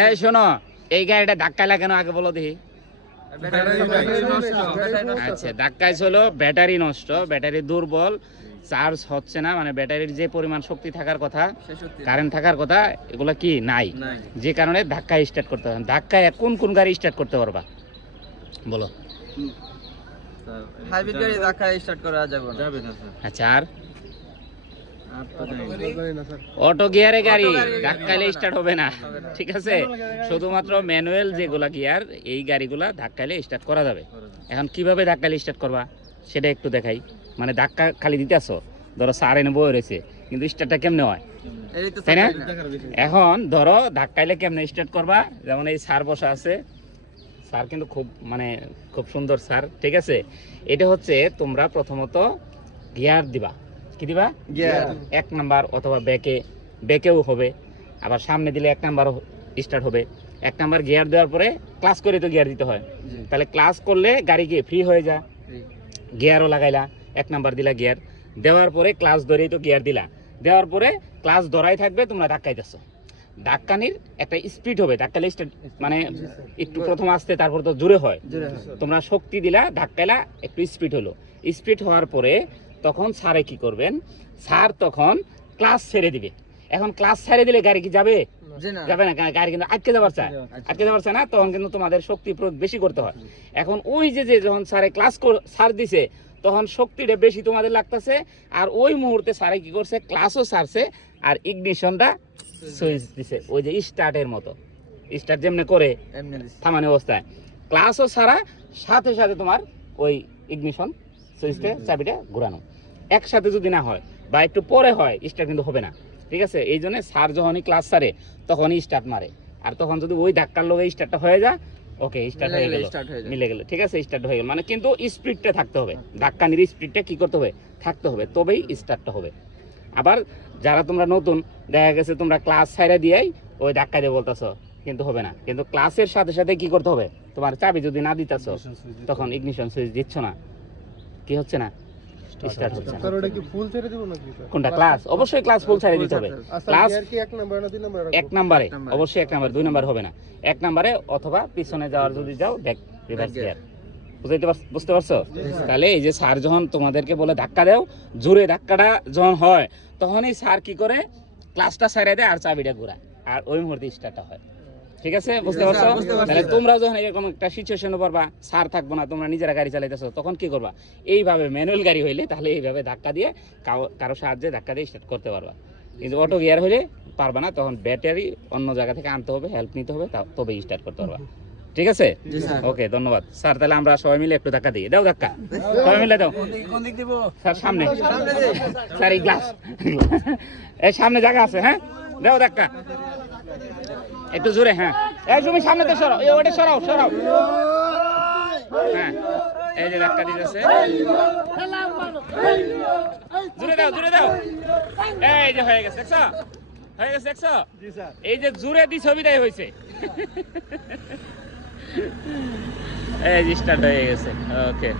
এই শোনো এই গাড়িটা ধাক্কা লাগানো আগে বলো দেখি। আচ্ছা ধাক্কায় ছিল ব্যাটারি নষ্ট ব্যাটারি দুর্বল চার্জ হচ্ছে না মানে ব্যাটারির যে পরিমাণ শক্তি থাকার কথা কারেন্ট থাকার কথা এগুলো কি? নাই। যে কারণে ধাক্কায় স্টার্ট করতে হবে। ধাক্কায় কোন কোন গাড়ি স্টার্ট করতে পারবা? বলো। হাইব্রিড গাড়ি ধাক্কা স্টার্ট করা যাবে না। যাবে না স্যার। আচ্ছা আর। অটো গিয়ারে গাড়ি ধাক্কাইলে স্টার্ট হবে না। ঠিক আছে? শুধুমাত্র ম্যানুয়াল যেগুলা গিয়ার এই গাড়িগুলা ধাক্কাইলে স্টার্ট করা যাবে। এখন কীভাবে ধাক্কাইলে স্টার্ট করবা সেটা একটু দেখাই। মানে ধাক্কা খালি দিতে আসো ধরো সার এনে বয়ে রয়েছে কিন্তু স্টার্টটা কেমনে হয়? তাই না? এখন ধরো ধাক্কাইলে কেমনে স্টার্ট করবা? যেমন এই সার বসা আছে। সার কিন্তু খুব মানে খুব সুন্দর সার ঠিক আছে? এটা হচ্ছে তোমরা প্রথমত গিয়ার দিবা। কি দিবা? এক নাম্বার অথবা ব্যাকে ব্যাকেও হবে। আবার সামনে দিলে এক নাম্বার স্টার্ট হবে। এক নাম্বার গিয়ার দেওয়ার পরে ক্লাস করে তো গিয়ার দিতে হয়। তাহলে ক্লাস করলে গাড়ি গিয়ে ফ্রি হয়ে যায় জি। গিয়ারও লাগাইলা এক নাম্বার দিলা গিয়ার দেওয়ার পরে ক্লাস ধরেই তো গিয়ার দিলা। দেওয়ার পরে ক্লাস ধরাই থাকবে তোমরা ধাক্কাইতেছো ধাক্কানির একটা স্পিড হবে ধাক্কালে মানে একটু প্রথম আসতে তারপর তো জোরে হয়। তোমরা শক্তি দিলা ধাক্কাইলা একটু স্পিড হলো। স্পিড হওয়ার পরে তখন স্যারে কি করবেন? স্যার তখন ক্লাস ছেড়ে দিবে। এখন ক্লাস ছেড়ে দিলে গাড়ি কি যাবে? যাবে না গাড়ি কিন্তু আটকে যাবার চায় আটকে যাবার চায় না তখন কিন্তু তোমাদের শক্তি প্রয়োগ বেশি করতে হয়। এখন ওই যে যে যখন স্যারে ক্লাস সার দিছে তখন শক্তিটা বেশি তোমাদের লাগতেছে। আর ওই মুহূর্তে স্যারে কি করছে? ক্লাসও সারছে আর ইগনিশনটা সুইচ দিছে। ওই যে স্টার্টের মতো। স্টার্ট যেমনি করে। থামানো অবস্থায়। ক্লাসও ছাড়া সাথে সাথে তোমার ওই ইগনিশন সুইচটা চাবিটা ঘোরানো। একসাথে যদি না হয় বা একটু পরে হয় স্টার্ট কিন্তু হবে না। ঠিক আছে? এই জন্য স্যার যখনই ক্লাস সারে তখনই স্টার্ট মারে। আর তখন যদি ওই ধাক্কার লোকে স্টার্টটা হয়ে যায় ওকে স্টার্ট হয়ে গেলে। মিলে গেল। ঠিক আছে? স্টার্ট হয়ে গেল। মানে কিন্তু স্পিডটা থাকতে হবে। ধাক্কা ধাক্কানির স্পিডটা কি করতে হবে? থাকতে হবে। তবেই স্টার্টটা হবে। আবার যারা তোমরা নতুন দেখা গেছে তোমরা ক্লাস ছাইরা দিয়েই ওই ধাক্কা দিয়ে বলতেছো কিন্তু হবে না। কিন্তু ক্লাসের সাথে সাথে কি করতে হবে? তোমার চাবি যদি না দিতেছো তখন ইগনিশন সুইচ দিচ্ছ না। কি হচ্ছে না? স্টার্ট হচ্ছে স্যার ওটা কি ফুল ছেড়ে দিব নাকি স্যার কোনটা ক্লাস অবশ্যই ক্লাস ফুল ছাড়িয়ে দিতে হবে। ক্লাস কি এক নাম্বার না দুই নাম্বার এক নাম্বারে। অবশ্যই এক নাম্বার দুই নাম্বার হবে না। এক নাম্বারে অথবা পিছনে যাওয়ার যদি যাও ব্যাক রিভার্স গিয়ার বুঝতে বুঝতে পারছ। তাহলে এই যে স্যার যখন তোমাদেরকে বলে ধাক্কা দাও জোরে ধাক্কাটা যখন হয় তখনই স্যার কি করে? ক্লাসটা সাইড়ে দেয় আর চাবিটা ঘোরায়। আর ওই মুহূর্তে স্টার্টটা হয়। ঠিক আছে? বুঝতে পারছ? তাহলে। তোমরা যখন এরকম একটা সিচুয়েশনে পারবা স্যার থাকব না তোমরা নিজেরা গাড়ি চালাইতেছো তখন কি করবা? এইভাবে ম্যানুয়াল গাড়ি হইলে তাহলে এইভাবে ধাক্কা দিয়ে কারও সাহায্যে ধাক্কা দিয়ে স্টার্ট করতে পারবা। কিন্তু অটো গিয়ার হলে পারবা না তখন ব্যাটারি অন্য জায়গা থেকে আনতে হবে হেল্প নিতে হবে তবেই স্টার্ট করতে পারবা। ঠিক আছে? ওকে ধন্যবাদ। স্যার তাহলে আমরা সবাই মিলে একটু ধাক্কা দিই। দাও ধাক্কা। সবাই মিলে দাও। কোন দিক দিব? স্যার সামনে। সামনে দে। স্যার এই গ্লাস এই সামনে জায়গা আছে হ্যাঁ? দাও ধাক্কা। একটু জোরে হ্যাঁ। এই তুমি সামনে তো সরাও। এই ওটা সরাও সরাও। হ্যাঁ। এই যে ধাক্কা দিতেছে। জোরে দাও জোরে দাও। এই যে হয়ে গেছে দেখছ? হয়ে গেছে দেখছ? এই যে জোরে দি ছবিটাই হয়েছে। এই স্টার্ট হয়ে গেছে। ওকে